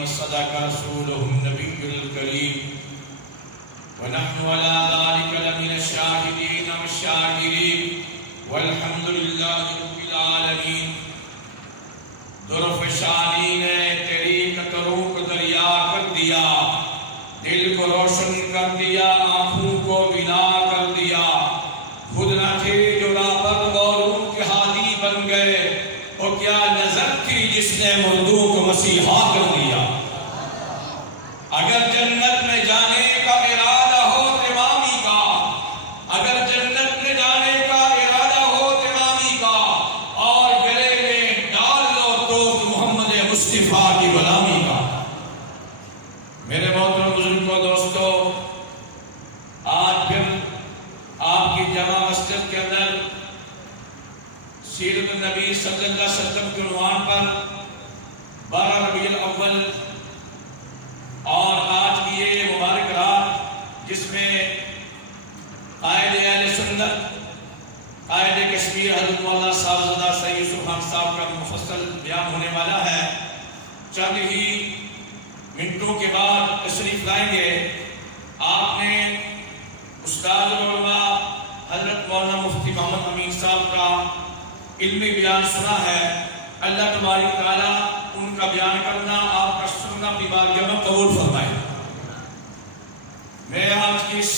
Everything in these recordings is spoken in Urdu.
وصدق رسوله النبي الكريم ونحن على ذلك لمن الشاهدين والشاكرين والحمد لله رب العالمين. درفشانی نے تیری قطروں کو دریا کر دیا، دل کو روشن کر دیا، آنکھوں کو بنا کر دیا. خود نہ تھے جو رابر اور ان کے ہادی بن گئے، اور کیا نظر تھی جس نے مردوں کو مسیحا کر دیا. اگر جنت میں جانے کا ارادہ ہو تمامی کا، اگر جنت میں جانے کا ارادہ ہو تمامی کا، اور گلے میں ڈال لو تو محمد مصطفیٰ کی غلامی کا. میرے محترم بزرگوں دوستو، آج پھر آپ کی جامع مسجد کے اندر سیرت النبی صلی اللہ علیہ وسلم کے عنوان پر 12 ربیع الاول اور آج کی یہ مبارک رات جس میں قائد اہل سنت، قائد کشمیر حضرت مولانا صاحبزادہ سید یوسف خان صاحب کا مفصل بیان ہونے والا ہے. چند ہی منٹوں کے بعد تشریف لائیں گے. آپ نے استاد العلماء حضرت مولانا مفتی محمد امین صاحب کا علمی بیان سنا ہے. اللہ تبارک تعالیٰ ان کا بیان کرنا، آپ کا سننا اپنی بارگاہ میں قبول فرمائے. میں آج کی اس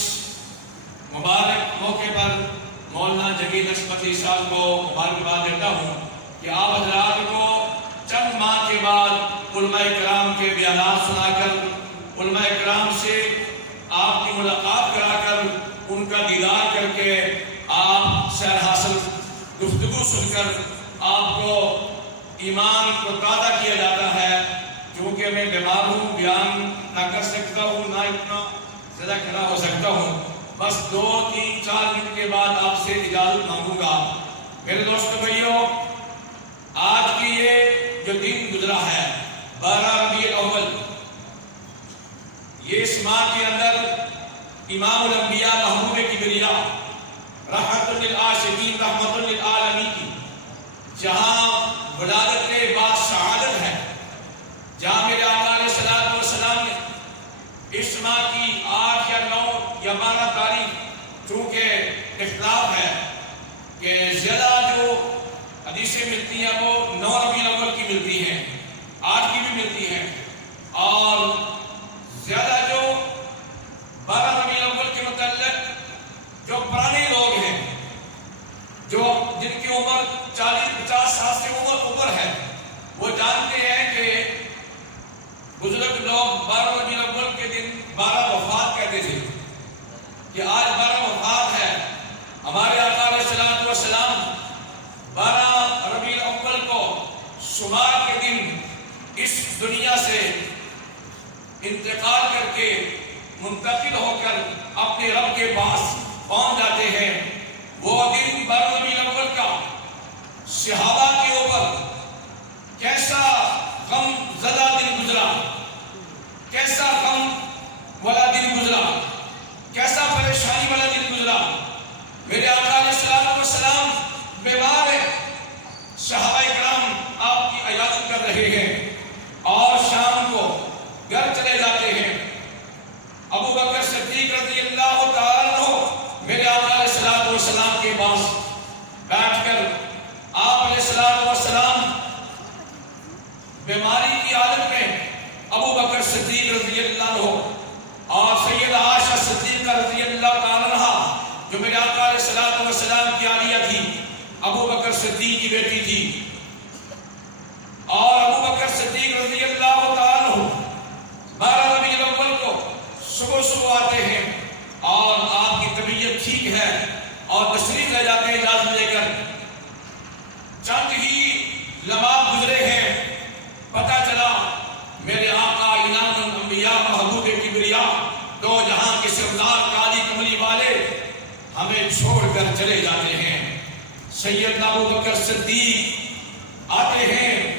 مبارک موقع پر مولانا جگیر نشمتی صاحب کو مبارکباد دیتا ہوں کہ آپ حضرات کو چند ماہ کے بعد علماء کرام کے بیانات سنا کر، علماء کرام سے آپ کی ملاقات کرا کر، ان کا دیدار کر کے آپ سیر حاصل گفتگو سن کر آپ کو ایمان کو تازہ کیا جاتا ہے. کیونکہ میں بیمار ہوں، بیان نہ کر سکتا ہوں، نہ اتنا زیادہ کھڑا ہو سکتا ہوں. بس 2 3 4 منٹ کے بعد آپ سے اجازت مانگوں گا. میرے دوستو بھائیو، آج کی یہ جو دن گزرا ہے 12 ربیع الاول، یہ اس ماہ کے اندر امام الانبیاء محبوب کبریا رحمت للعاشقین رحمت للعالمین کی جہاں ولادت کے بعد شہادت ہے، جہاں میرے آقا علیہ الصلوۃ والسلام نے اس ماہ کی 8 یا 9 یا 12 تاریخ، چونکہ اختلاف ہے کہ زیادہ جو حدیثیں ملتی ہیں وہ 9 ربیع الاول کی ملتی ہیں، 8 کی بھی ملتی ہیں، اور زیادہ جو 12 ربیع الاول کے متعلق جو پرانے لوگ ہیں، جو جن کی عمر 40-50 سال سے اوپر ہے، وہ جانتے ہیں کہ بزرگ لوگ 12 ربیع الاول کے دن 12 وفات کہتے تھے کہ آج 12 وفات ہے. ہمارے آقا علیہ الصلوۃ والسلام 12 ربیع الاول کو شمار کے دن اس دنیا سے انتقال کر کے منتقل ہو کر اپنے رب کے پاس پہنچ جاتے ہیں. وہ دن 12 ربیع الاول کا صحابہ کے اوپر کیسا غم زدہ دن گزرا، کیسا غم والا دن گزرا، کیسا پریشانی والا دن گزرا. میرے آقا علیہ الصلوۃ والسلام بیمار ہیں، صحابہ کرام آپ کی عیادت کر رہے ہیں، اور شام کو گھر چلے جاتے ہیں. ابو بکر صدیق رضی اللہ تعالیٰ عنہ میرے آقا علیہ الصلوۃ والسلام کے پاس بیٹھ کر آپ علیہ الصلوۃ والسلام بیماری کی حالت میں ابو بکر صدیق رضی اللہ عنہ اور سیدہ عائشہ صدیقہ رضی اللہ تعالیٰ عنہ جو میرے آقا علیہ الصلوۃ والسلام کی عالیہ تھی، ابو بکر صدیق کی بیٹی تھی، اور ابو بکر صدیق رضی اللہ تعالیٰ عنہ 12 ربیع الاول کو صبح آتے ہیں، اور آپ کی طبیعت ٹھیک ہے اور تشریف لے جاتے ہیں اجازت لے کر. چند ہی لمحات گزرے ہیں، پتہ چلا میرے آقا امام الانبیاء محبوب کبریا دو جہاں کے سردار کالی کملی والے ہمیں چھوڑ کر چلے جاتے ہیں. سیدنا ابو بکر صدیق آتے ہیں،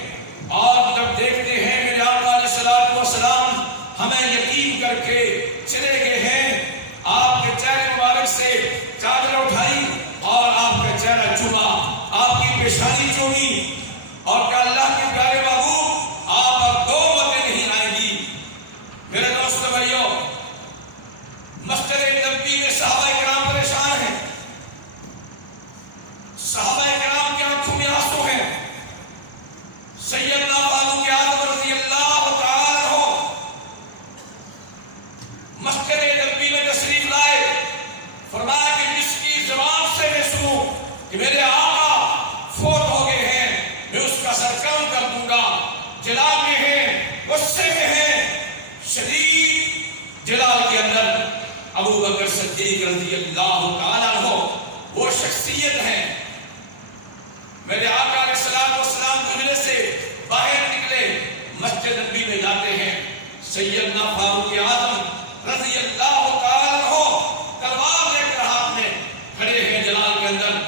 اور جب دیکھتے ہیں میرے آقا علیہ الصلوۃ والسلام ہمیں یتیم کر کے چلے گئے ہیں، آپ کے چہرے مبارک سے چادر اٹھائی اور آپ کا چہرہ چوما، آپ کی پیشانی چومی، اور کہ اللہ کے پیارے محبوب آپ اب 2 باتیں نہیں آئیں گی. صدیق رضی اللہ تعالیٰ عنہ وہ شخصیت ہیں. میرے آقا علیہ الصلوۃ والسلام حجرے سے باہر نکلے, مسجد نبی میں جاتے ہیں. سیدنا فاروق اعظم رضی اللہ تعالیٰ عنہ تلوار لے کر ہاتھ میں کھڑے ہیں جلال کے اندر.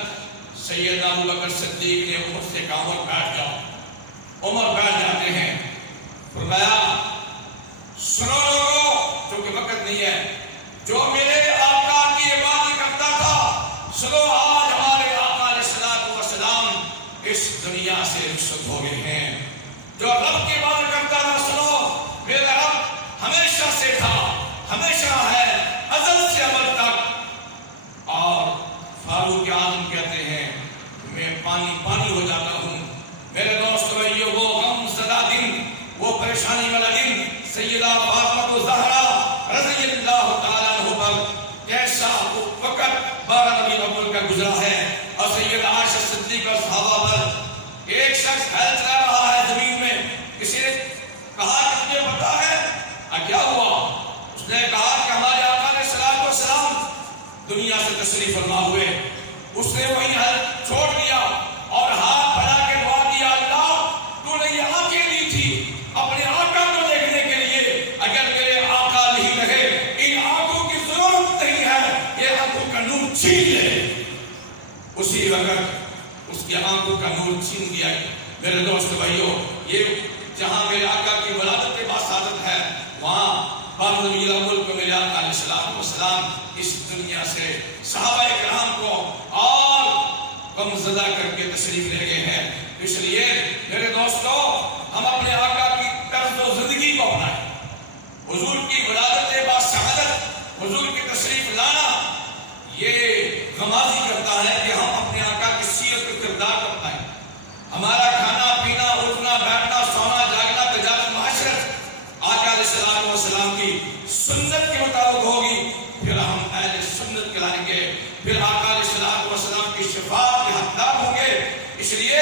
سیدنا ابوبکر صدیق نے عمر سے کہا عمر بیٹھ جاؤ. عمر بیٹھ جاتے ہیں. فرمایا سنو لوگوں, چونکہ وقت نہیں ہے, جو میرے آقا کی عبادت کرتا تھا, سنو آج ہمارے آقا علیہ الصلوۃ والسلام اس دنیا سے رخصت ہو گئے ہیں. جو رب کی عبادت کرتا تھا, سنو میرا رب ہمیشہ سے تھا, ہمیشہ ہے, ازل سے ابد تک. اور فاروق اعظم کہتے ہیں میں پانی پانی ہو جاتا ہوں. میرے دوست بھائیو, وہ غم زدہ دن, وہ پریشانی والا دن سیدہ فاطمہ الزہرا رضی اللہ تعالیٰ عنہ پر کیسا وقت 12 ربیع الاول کا گزرا ہے, اور سیدہ عائشہ صدیقہ اور صحابہ پر ایک شخص ہل چلا رہا ہے زمین میں. کسی نے کہا کہ تجھے پتا ہے کیا ہوا؟ اس نے کہا کہ ہمارے آقا علیہ الصلوۃ والسلام دنیا سے تشریف فرما ہوئے. اس نے وہی ہل چھوڑ دیا اور ہاتھ بڑھا کے دعا کیا, اللہ تو نے یہ آنکھیں دی تھی اپنے آقا کو دیکھنے کے لیے, اگر میرے آقا نہیں رہے ان آنکھوں کی ضرورت نہیں ہے, یہ آنکھوں کا نور چھین لے. اسی وقت اس کی آنکھوں کا نور چھین دیا. میرے دوست بھائیو, یہ جہاں میرے آقا کی ولادت باسعادت ہے, وہاں 12 ربیع الاول کو میرے آقا علیہ الصلوۃ والسلام اس دنیا سے صحابہ کرام کو اور غمزدہ کر کے تشریف لے گئے ہیں. اس لیے میرے دوستو, ہم اپنے آقا کی طرز و زندگی کو اپنائیں. حضور کی ولادت باسعادت, حضور کی تشریف لانا, یہ غمازی کرتا ہے کہ ہم اپنے آقا کی سیرت و کردار کو اپنائیں. ہمارا کھانا پینا, اٹھنا بیٹھنا, سونا جاگنا, تجارت معاشرت آقا علیہ الصلوۃ والسلام کی سنت کے مطابق ہوگی, پھر ہم اہل سنت کہلائیں گے, پھر آقا علیہ الصلوۃ والسلام کی شفاعت کے حقدار ہوں گے. اس لیے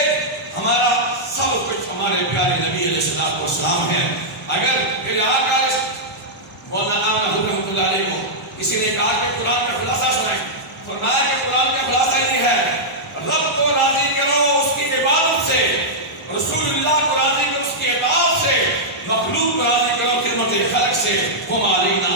ہمارا سب کچھ ہمارے پیارے نبی علیہ الصلوۃ والسلام ہے. اگر میرے آقا مولانا رحمۃ اللہ علیہ کو کسی نے کہا کہ قرآن کا خلاصہ سنائیں, فرمایا کہ قرآن کا خلاصہ یہ ہے, رب کو راضی کرو اس کی عبادت سے, رسول اللہ کو راضی کرو اس کی اطاعت سے, مخلوق کو راضی کرو خدمت خلق سے. وہ علینا